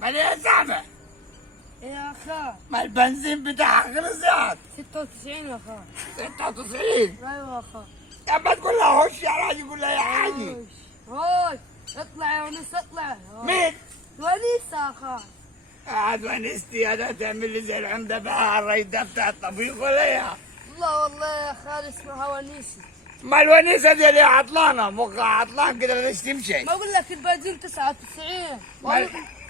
مليان زعمة. يا أخا ما البنزين بتاعها خلص يا 96 يا أخا. 96. أيوة يا أخا. طب ما تقول لها هش يا راجل، يقول لها يا حاجي. هوش اطلع يا ونيس اطلع. مين؟ ونيس يا أخا. قاعد ونستي هذا تعمل لي زي العمدة بقى الريد بتاع الطبيخ ولا يا؟ لا والله يا خال اسمها ونيسي. ما الونيسة دي اللي عطلانة، مخها عطلان كده ليش تمشي؟ ما أقول لك البنزين 99.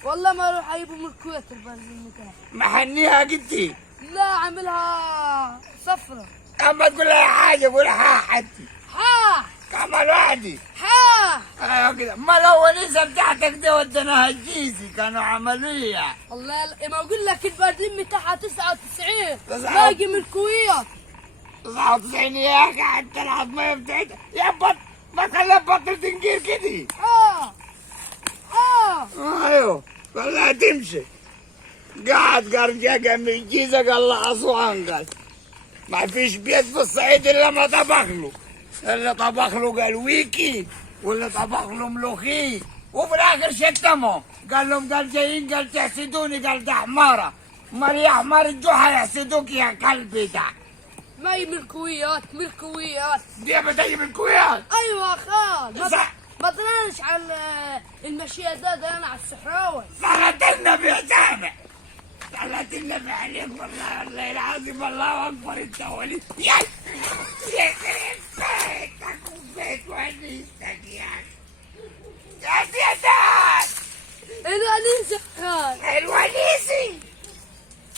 والله ما أروح أجيبه من الكويت البنزين بتاعي. محنيها قدي. لا عاملها صفرة. اما تقول لها حاجة قول ها حتى. ها كمان وحدي. ها ايوه كده. ما لو الونيسة بتاعتك دي وديناها الجيزي كانوا عملوها. والله ما أقول لك البنزين بتاعها 99. 99. باقي من الكويت. 99 يا اخي حتى العظمية بتاعتها يا بط، ما خليها بطل تنقير كده. ها ها ايوه والله تمشي. قاعد قرجقة من الجيزة قال له أسوان، قال ما فيش بيت في الصعيد إلا ما طبخ له، اللي طبخ له قال ويكي واللي طبخ له ملوخي، وفي الآخر شتمهم قال لهم قال جايين قال تحسدوني، قال ده حمارة، امال يا حمار الجحا يحسدوك يا كلبي ده. ما هي من الكويت من الكويت. دي بتجي من الكويت. ايوه خال صح. ما طلعناش على المشيه ده انا على الصحراوي. صلاة النبي يا سامع، صلاة النبي عليك والله والله العظيم الله اكبر انت ولي. يا يخرب بيتك وبيت ونيستك يا سيادات. الونيسة خال. الونيسي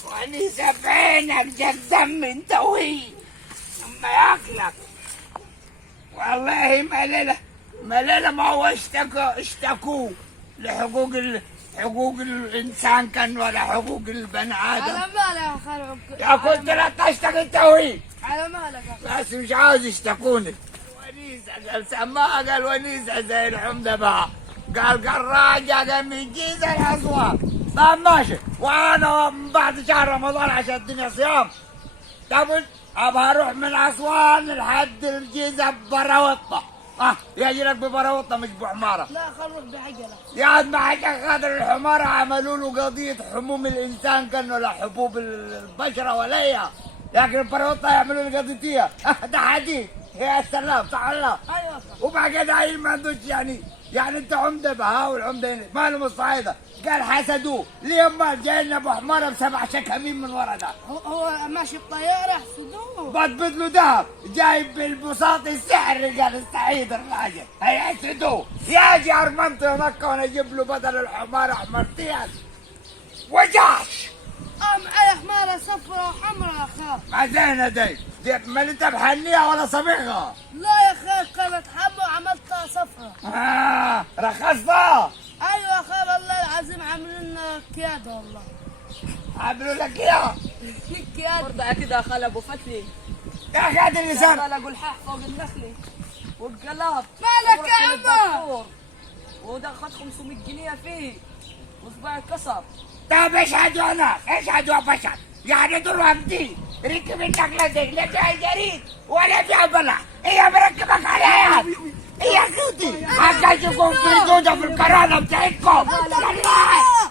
ونيسة بعينك جاب دم انت وهي اما ياكلك. والله ما ليلة ما هو اشتكوه لحقوق حقوق الانسان كان ولا حقوق البني ادم. على مالك يا خال. يا كنت لا تشتكي انت وهي. على مالك يا خال. بس مش عاوز يشتكوني. ونيسة قال سماها قال ونيسة زي الحمدة بقى، قال قراجة قال من الجيزة الأسوان. طيب ماشي، وانا من بعد شهر رمضان عشان الدنيا صيام، طب ابغى اروح من اسوان لحد الجيزة ببراوطة. يجي لك ببراوطة مش بحمارة. لا خل روح بعجلة. يا ما عشان خاطر الحمارة عملوا له قضية حموم الإنسان كان ولا حبوب البشرة ولا هي، لكن البراوطة يعملوا له قضيتها. ده حديث يا سلام صح الله. ايوه وبعد كده هاي ما عندوش يعني انت عمده بها والعمده هنا مالهم الصعيده، قال حسدوه ليه ما جاي لنا ابو حماره ب7 شكامين من ورا ده. هو ماشي بطياره حسدوه. بثبت له ذهب جايب بالبساط السحر، قال السعيد الراجل هيحسدوه. يا ارمنته هناك وانا اجيب له بدل الحماره حمارتين وجعش. معايا حمارة صفرا وحمرا يا خال. ما زينه دي ما انت بحنيها ولا صبيغها. لا يا خال كانت حمرا وعملتها صفرا. رخصتها. ايوه يا خال والله العظيم عاملين كيادة والله. عملوا لك اياها. كيادة برضه كده يا خال ابو فتحي. يا اخي هذا اللسان. قال اقول حاح فوق النخله والقلاب. مالك يا عمو؟ وده خد 500 جنيه فيه وصباع اتكسر. طيب اشهدوا هناك، اشهدوا يا بشر، يعني دول وقتي ركب النقله دي لا فيها جريد ولا فيها بلع، هي مركبك عليها هي كوتي حقاكم في دوده في الكرانه بتاعتكم.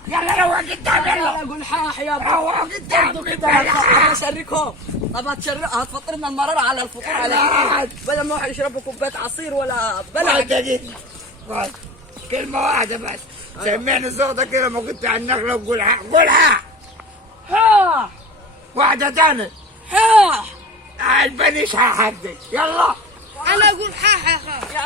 يلا روح قدام يلا. اقول حاح يا روح قدام انا اشركهم. طب هتفطر لنا المراره على الفطور على بدل ما واحد يشرب كوبايه عصير ولا بلع. كلمه واحده بس سمعني صوتك كده ما كنت على النخله وقول ها قول ها ها. واحده ثانيه حاح. البنيش ها حقك يلا. انا اقول حاح يا خال.